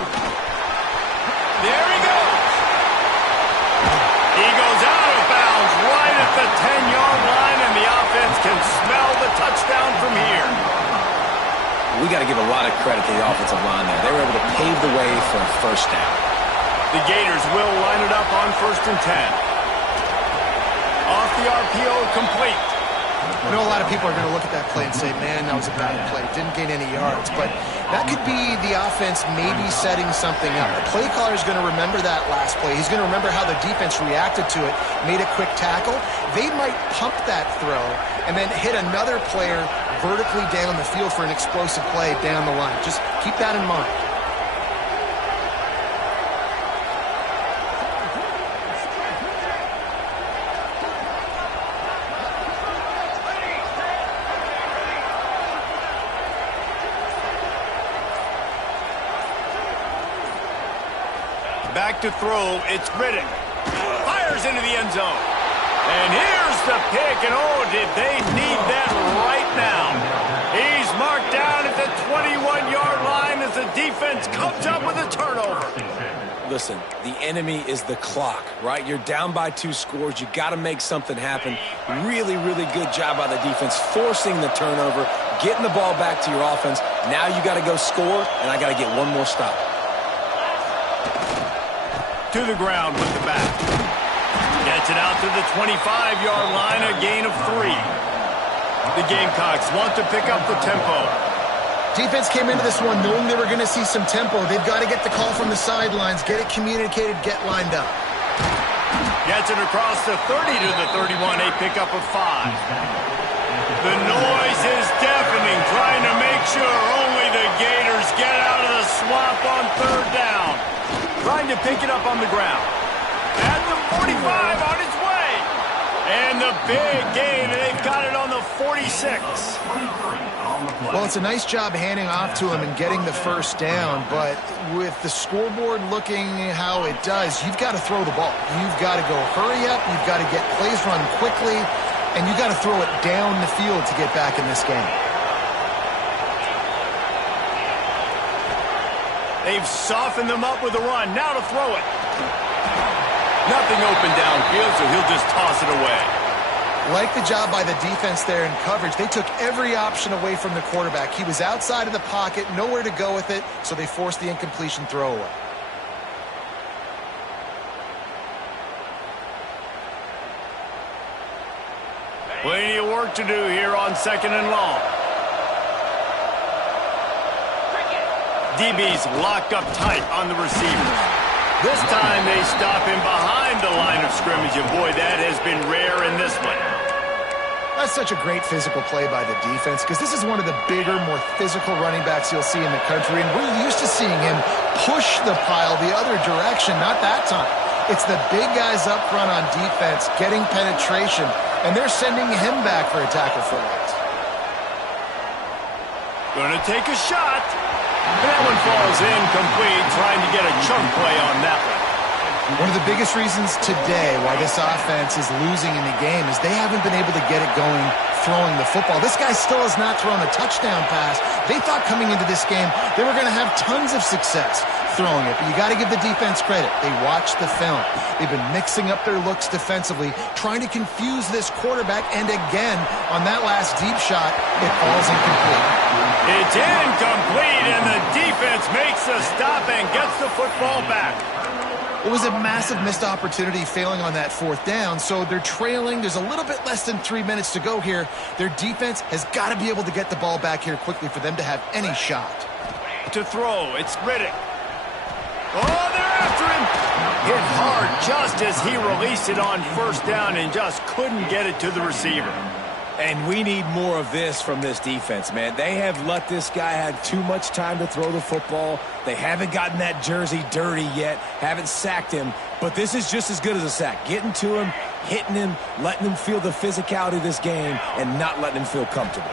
There he goes. He goes out of bounds right at the 10-yard line, and the offense can smell the touchdown from here. We got to give a lot of credit to the offensive line there. They were able to pave the way for a first down. The Gators will line it up on 1st and 10. Off the RPO, complete. I know a lot of people are going to look at that play and say, man, that was a bad play. Didn't gain any yards. But that could be the offense maybe setting something up. The play caller is going to remember that last play. He's going to remember how the defense reacted to it, made a quick tackle. They might pump that throw and then hit another player vertically down the field for an explosive play down the line. Just keep that in mind. Back to throw, it's Riddick. Fires into the end zone. And here's the pick, and oh, did they need that right now. He's marked down at the 21-yard line as the defense comes up with a turnover. Listen, the enemy is the clock, right? You're down by 2 scores. You got to make something happen. Really, really good job by the defense, forcing the turnover, getting the ball back to your offense. Now you got to go score, and I got to get one more stop. To the ground with the back. Gets it out to the 25-yard line, a gain of 3. The Gamecocks want to pick up the tempo. Defense came into this one knowing they were going to see some tempo. They've got to get the call from the sidelines, get it communicated, get lined up. Gets it across the 30 to the 31, a pickup of 5. The noise is deafening, trying to make sure only the Gators get out of the swamp on 3rd down. Trying to pick it up on the ground. At the 45, on its way. And the big gain, and they've got it on the 46. Well, it's a nice job handing off to him and getting the first down, but with the scoreboard looking how it does, you've got to throw the ball. You've got to go hurry up, you've got to get plays run quickly, and you've got to throw it down the field to get back in this game. They've softened them up with a run. Now to throw it. Nothing open downfield, so he'll just toss it away. Like the job by the defense there in coverage. They took every option away from the quarterback. He was outside of the pocket, nowhere to go with it, so they forced the incompletion throwaway. Plenty of work to do here on 2nd and long. DB's locked up tight on the receivers. This time they stop him behind the line of scrimmage, and boy, that has been rare in this one. That's such a great physical play by the defense because this is one of the bigger, more physical running backs you'll see in the country, and we're used to seeing him push the pile the other direction, not that time. It's the big guys up front on defense getting penetration, and they're sending him back for a tackle for loss. Gonna take a shot. That one falls incomplete, trying to get a chunk play on that one. One of the biggest reasons today why this offense is losing in the game is they haven't been able to get it going throwing the football. This guy still has not thrown a touchdown pass. They thought coming into this game they were going to have tons of success throwing it, but you got to give the defense credit. They watched the film. They've been mixing up their looks defensively, trying to confuse this quarterback, and again, on that last deep shot, it falls incomplete. It's incomplete, and the defense makes the stop and gets the football back. It was a massive missed opportunity failing on that fourth down, so they're trailing. There's a little bit less than 3 minutes to go here. Their defense has got to be able to get the ball back here quickly for them to have any shot. To throw, it's Riddick. Oh, they're after him. Hit hard just as he released it on first down and just couldn't get it to the receiver. And we need more of this from this defense, man. They have let this guy have too much time to throw the football. They haven't gotten that jersey dirty yet, haven't sacked him, but this is just as good as a sack. Getting to him, hitting him, letting him feel the physicality of this game, and not letting him feel comfortable.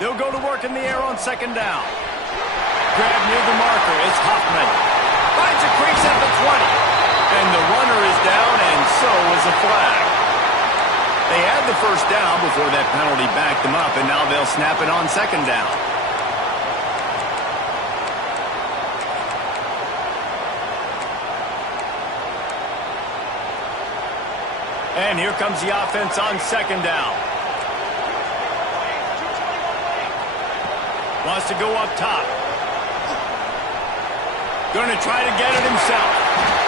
They'll go to work in the air on second down. Grab near the marker. It's Hoffman. Finds a crease at the 20. And the runner is down, and so is a flag. They had the first down before that penalty backed them up, and now they'll snap it on second down. And here comes the offense on second down. Wants to go up top. Going to try to get it himself.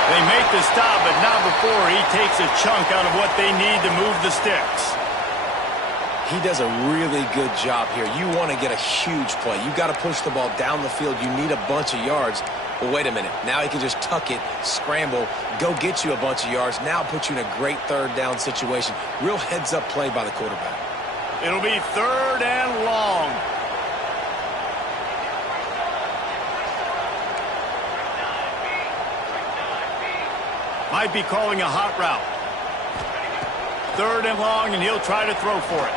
They make the stop, but not before he takes a chunk out of what they need to move the sticks. He does a really good job here. You want to get a huge play. You got to push the ball down the field. You need a bunch of yards. But wait a minute. Now he can just tuck it, scramble, go get you a bunch of yards. Now put you in a great third down situation. Real heads-up play by the quarterback. It'll be third and long. Might be calling a hot route. Third and long, and he'll try to throw for it.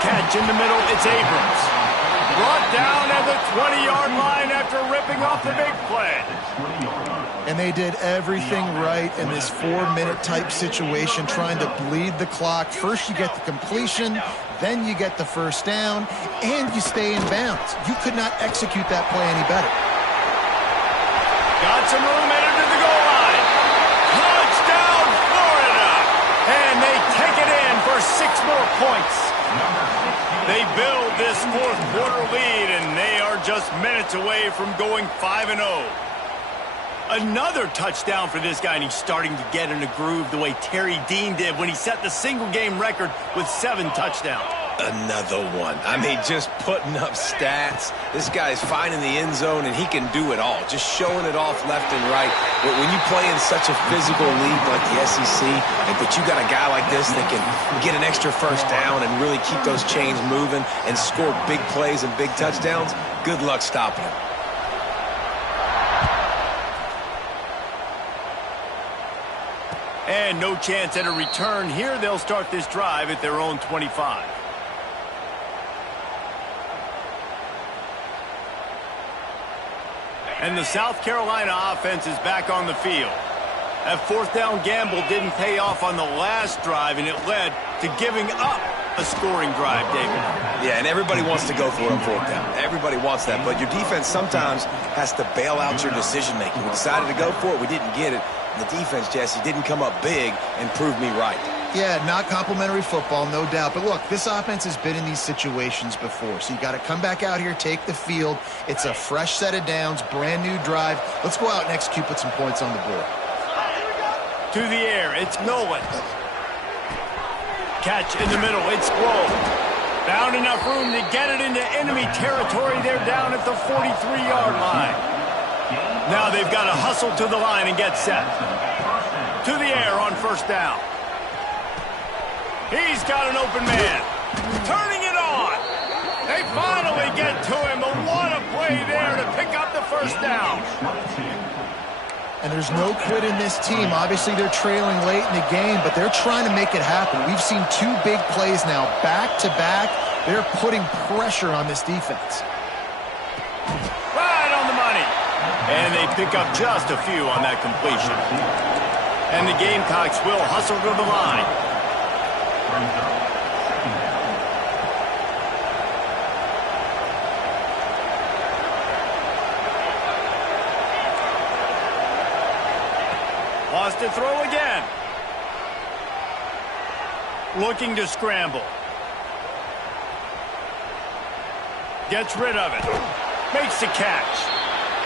Catch in the middle, it's Abrams. Brought down at the 20-yard line after ripping off the big play. And they did everything right in this 4-minute type situation, trying to bleed the clock. First you get the completion, then you get the first down, and you stay in bounds. You could not execute that play any better. Got some room headed to the goal line. Touchdown, Florida! And they take it in for 6 more points. They build this fourth quarter lead, and they are just minutes away from going 5-0. Another touchdown for this guy, and he's starting to get in a groove the way Terry Dean did when he set the single-game record with 7 touchdowns. Another one. I mean, just putting up stats. This guy's finding the end zone, and he can do it all. Just showing it off left and right. But when you play in such a physical league like the SEC, but you got a guy like this that can get an extra first down and really keep those chains moving and score big plays and big touchdowns, good luck stopping him. And no chance at a return here. They'll start this drive at their own 25. And the South Carolina offense is back on the field. That fourth down gamble didn't pay off on the last drive, and it led to giving up a scoring drive, David. Yeah, and everybody wants to go for it on fourth down. Everybody wants that, but your defense sometimes has to bail out your decision-making. We decided to go for it. We didn't get it. The defense, Jesse, didn't come up big and prove me right. Yeah, not complimentary football, no doubt. But look, this offense has been in these situations before. So you got to come back out here, take the field. It's a fresh set of downs, brand new drive. Let's go out and execute, put some points on the board. To the air, it's Nolan. Catch in the middle, it's Grove. Found enough room to get it into enemy territory. They're down at the 43-yard line. Now they've got to hustle to the line and get set. To the air on first down. He's got an open man. Turning it on. They finally get to him. But what a play there to pick up the first down. And there's no quit in this team. Obviously, they're trailing late in the game, but they're trying to make it happen. We've seen 2 big plays now, back-to-back. They're putting pressure on this defense. Right on the money. And they pick up just a few on that completion. And the Gamecocks will hustle to the line. Wants to throw again. Looking to scramble. Gets rid of it. Makes the catch.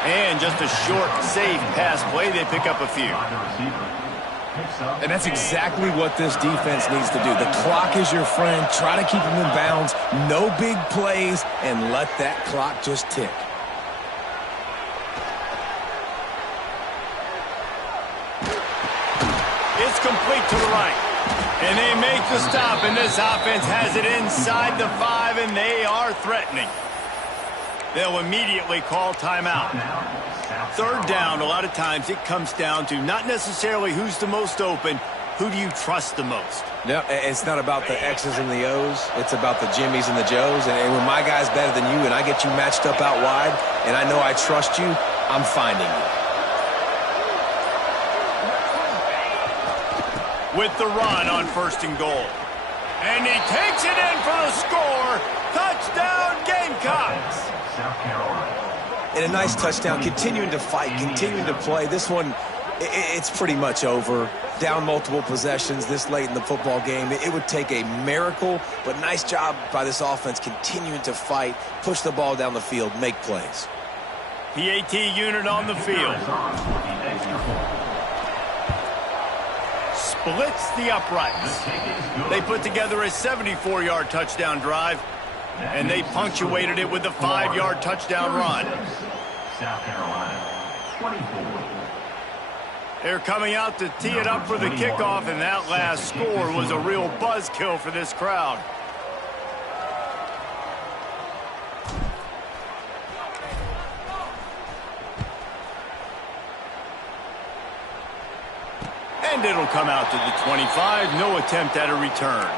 And just a short, safe pass play. They pick up a few. And that's exactly what this defense needs to do. The clock is your friend. Try to keep them in bounds. No big plays, and let that clock just tick. It's complete to the right. And they make the stop, and this offense has it inside the 5, and they are threatening. They'll immediately call timeout. Third down, a lot of times it comes down to not necessarily who's the most open, who do you trust the most? No, it's not about the X's and the O's. It's about the Jimmys and the Joes. And when my guy's better than you and I get you matched up out wide, and I know I trust you, I'm finding you. With the run on 1st and goal. And he takes it in for the score. Touchdown, Gamecocks. South Carolina. And a nice touchdown, continuing to fight, continuing to play. This one, it's pretty much over. Down multiple possessions this late in the football game. It would take a miracle, but nice job by this offense continuing to fight, push the ball down the field, make plays. PAT unit on the field. Splits the uprights. They put together a 74-yard touchdown drive, and they punctuated it with a 5-yard touchdown run. South Carolina, 24. They're coming out to tee it up for the kickoff, and that last score was a real buzzkill for this crowd. And it'll come out to the 25. No attempt at a return.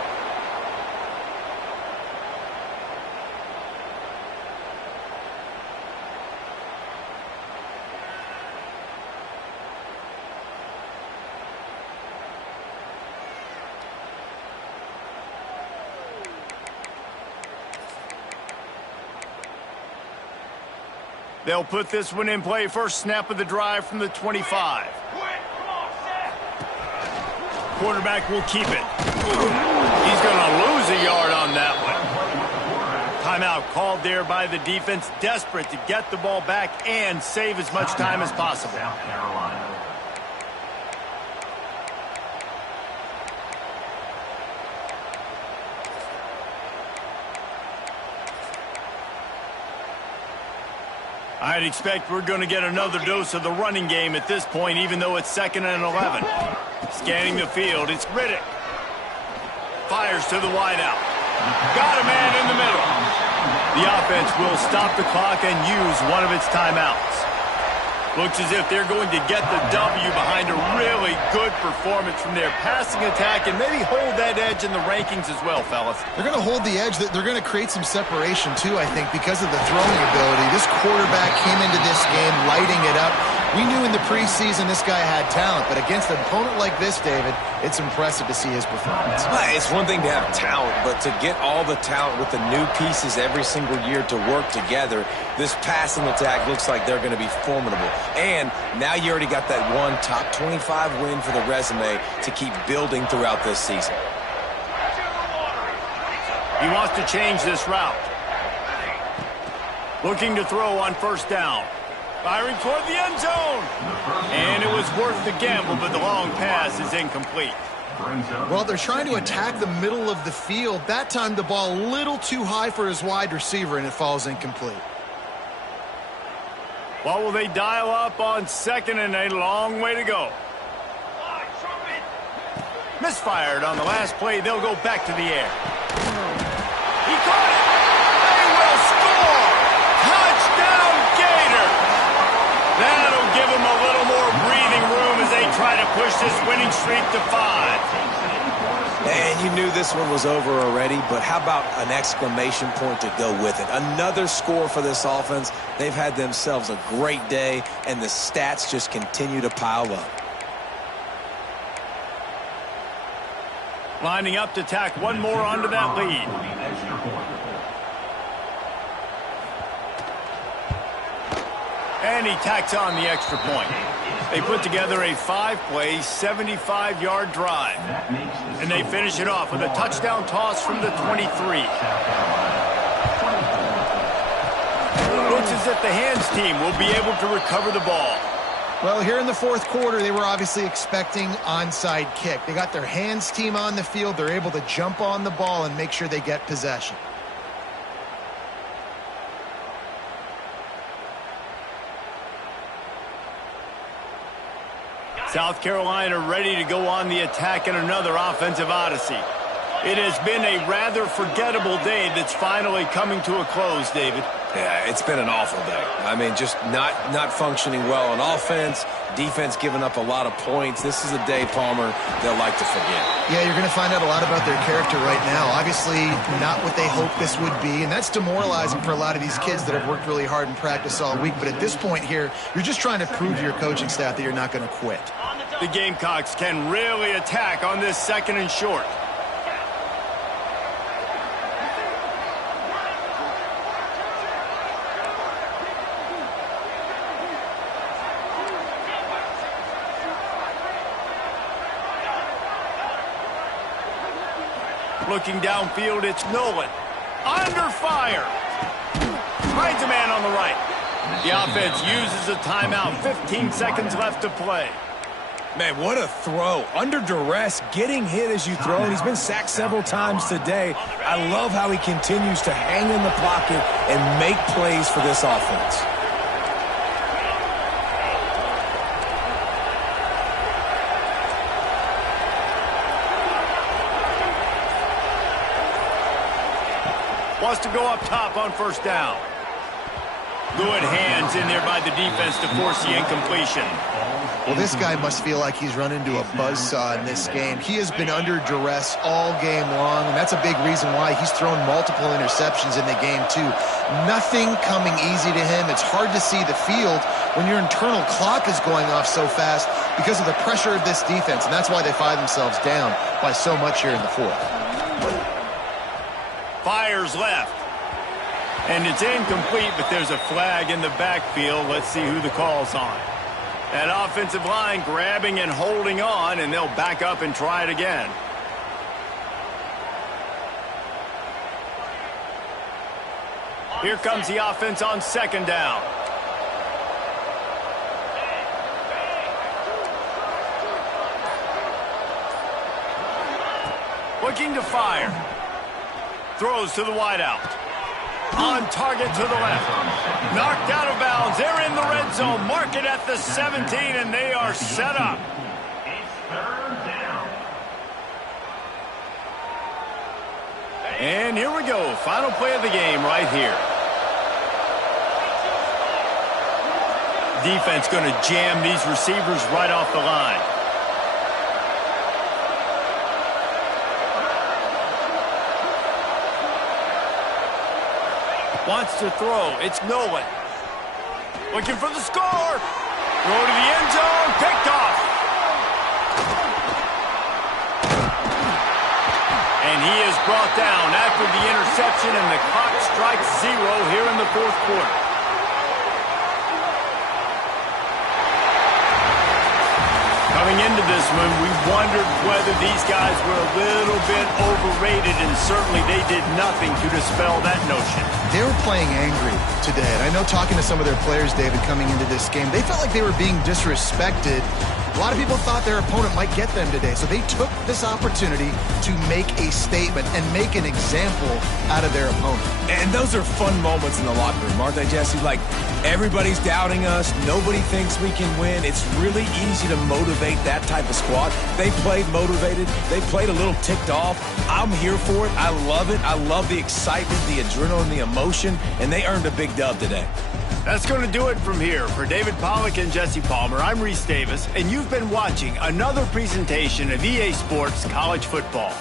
They'll put this one in play. First snap of the drive from the 25. Quarterback will keep it. He's going to lose a yard on that one. Timeout called there by the defense, desperate to get the ball back and save as much time as possible. South Carolina. I'd expect we're going to get another dose of the running game at this point, even though it's 2nd and 11. Scanning the field, it's Riddick. Fires to the wideout. Got a man in the middle. The offense will stop the clock and use one of its timeouts. Looks as if they're going to get the W behind a really good performance from their passing attack and maybe hold that edge in the rankings as well, fellas. They're going to hold the edge. They're going to create some separation, too, I think, because of the throwing ability. This quarterback came into this game lighting it up. We knew in the preseason this guy had talent, but against an opponent like this, David, it's impressive to see his performance. It's one thing to have talent, but to get all the talent with the new pieces every single year to work together, this passing attack looks like they're going to be formidable. And now you already got that one top 25 win for the resume to keep building throughout this season. He wants to change this route. Looking to throw on 1st down. Firing toward the end zone. And it was worth the gamble, but the long pass is incomplete. Well, they're trying to attack the middle of the field. That time the ball a little too high for his wide receiver, and it falls incomplete. What will they dial up on 2nd and a long way to go? Misfired on the last play. They'll go back to the air. He caught it. They will score. Touchdown, Gator. That'll give them a little more breathing room as they try to push this winning streak to 5. And you knew this one was over already, but how about an exclamation point to go with it? Another score for this offense. They've had themselves a great day, and the stats just continue to pile up. Lining up to tack one more onto that lead. And he tacks on the extra point. They put together a 5-play, 75-yard drive. And they finish it off with a touchdown toss from the 23. that the hands team will be able to recover the ball. Well, here in the fourth quarter, they were obviously expecting onside kick. They got their hands team on the field. They're able to jump on the ball and make sure they get possession. South Carolina ready to go on the attack in another offensive odyssey. It has been a rather forgettable day that's finally coming to a close, David. Yeah, it's been an awful day. I mean, just not functioning well on offense, defense giving up a lot of points. This is a day, Palmer, they'll like to forget. Yeah, you're going to find out a lot about their character right now. Obviously, not what they hoped this would be, and that's demoralizing for a lot of these kids that have worked really hard in practice all week. But at this point here, you're just trying to prove to your coaching staff that you're not going to quit. The Gamecocks can really attack on this second and short. Looking downfield, it's Nolan. Under fire. Finds a man on the right. The offense uses a timeout. 15 seconds left to play. Man, what a throw. Under duress, getting hit as you throw, and he's been sacked several times today. I love how he continues to hang in the pocket and make plays for this offense. Wants to go up top on first down. Good hands in there by the defense to force the incompletion. Well, this guy must feel like he's run into a buzzsaw in this game. He has been under duress all game long, and that's a big reason why he's thrown multiple interceptions in the game, too. Nothing coming easy to him. It's hard to see the field when your internal clock is going off so fast because of the pressure of this defense, and that's why they find themselves down by so much here in the fourth. Fires left. And it's incomplete, but there's a flag in the backfield. Let's see who the call's on. That offensive line grabbing and holding on, and they'll back up and try it again. Here comes the offense on second down. Looking to fire. Throws to the wideout. On target to the left. Knocked out of bounds. They're in the red zone. Mark it at the 17, and they are set up. It's third down. And here we go. Final play of the game right here. Defense going to jam these receivers right off the line. Wants to throw. It's Nolan. Looking for the score. Throw to the end zone. Picked off. And he is brought down after the interception, and the clock strikes 0 here in the fourth quarter. Coming into this one, we wondered whether these guys were a little bit overrated, and certainly they did nothing to dispel that notion. They were playing angry today. And I know talking to some of their players, David, coming into this game, they felt like they were being disrespected. A lot of people thought their opponent might get them today, so they took this opportunity to make a statement and make an example out of their opponent. And those are fun moments in the locker room, aren't they, Jesse? Like, everybody's doubting us. Nobody thinks we can win. It's really easy to motivate that type of squad. They played motivated. They played a little ticked off. I'm here for it. I love it. I love the excitement, the adrenaline, the emotion, and they earned a big dub today. That's going to do it from here. For David Pollack and Jesse Palmer, I'm Reese Davis, and you've been watching another presentation of EA Sports College Football.